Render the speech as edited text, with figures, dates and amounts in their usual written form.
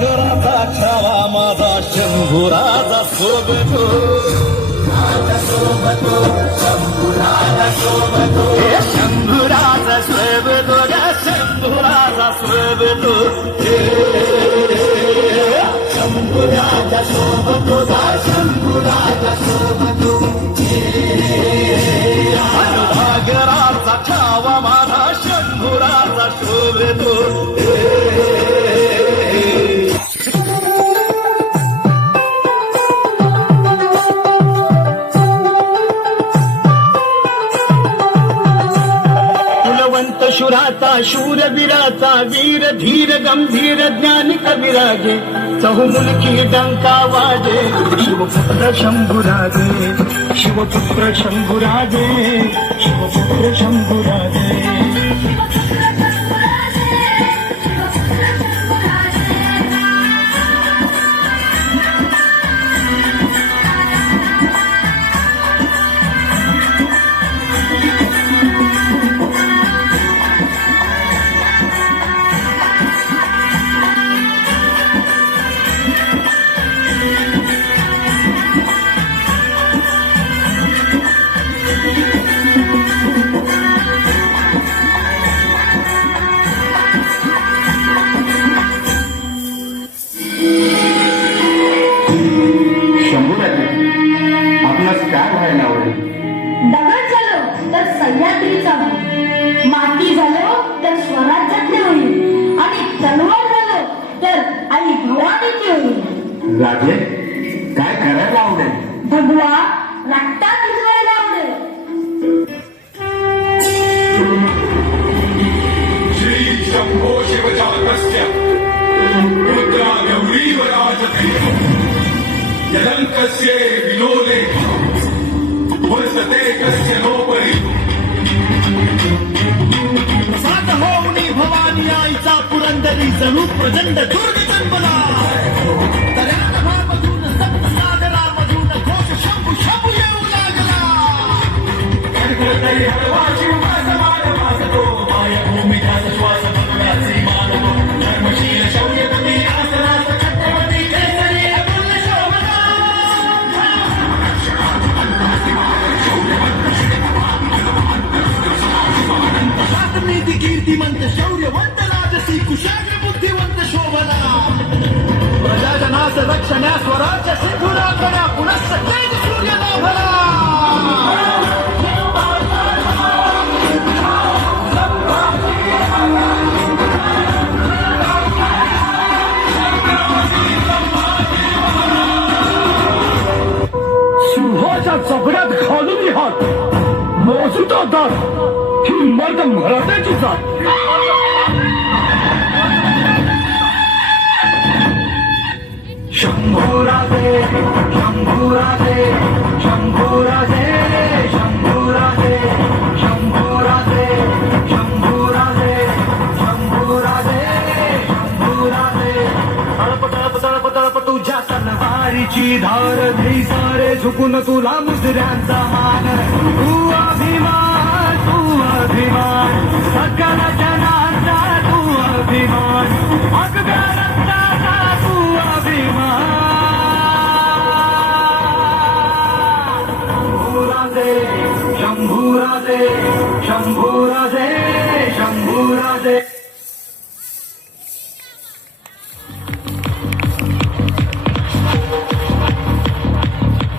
घराचा छावा माझा शंभूराजा सोबतो शंभूराजा सोबतो शंभूराजा सोबतो शंभूराजा सोबतो शंभूराजा सोबतो शंभूराजा सोबतो घराचा छावा माझा शंभूराजा शोभतो शुराचा शूरवीराचा वीर धीर गंभीर ज्ञानी कविराजे चहुमुलकी डंका वाजे शिवपुत्र शंभूराजे शिवपुत्र शंभूराजे शिवपुत्र शंभूराजे दगड झालो तर सह्याद्रीचा होईल, माती झालो तर स्वराज्यातले होईल आणि तलवार झालो तर आई भवानीची होईल. राजे काय करायला आवडेल? भगवा रक्तात भिजवायला आवडेल. श्री शंभो शिवजातस्य रुद्रा गौरीवराजते यदङ्कस्य विलोले वर्षते कस्य नोपरी. सात होऊनी भवानी आईचा पुरंदरी जणू प्रचंड दुर्ग जन्मला तऱ्यात भामधून सप्त सागरामधून घोष शंभू शंभू येऊ लागला. हळवा शिवमास मानवासतो मायभूमिकास श्वास बदलाचे मानतो धर्मशील शौर्यपती आसनास छत्रपती केसरी अतुल्य शोभना. नीती कीर्तिमंत शौर्यवंत राजसी कुशाग्र बुद्धिवंत शोभना प्रजाजनास रक्षण्या स्वराज्य सिंधुराकण्या पुनश्च तेज सूर्य लाभला. सिंहाच्या जबड्यात घालून हात मोजूता दात ही मर्द मराठ्याची जात. शंभूराजे शंभूराजे शंभूराजे शंभूराजे शंभूराजे शंभूराजे शंभूराजे शंभूराजे. तळप तळप तळप तळप तुझ्या तलवारीची धार धै सारे झुकून तुला मुजऱ्यांचा मान. तू अभिमान तू अभिमान सकल जनाचा तू अभिमान अगव्या रक्ताचा तू अभिमान. शंभूराजे शंभूराजे शंभूराजे शंभूराजे.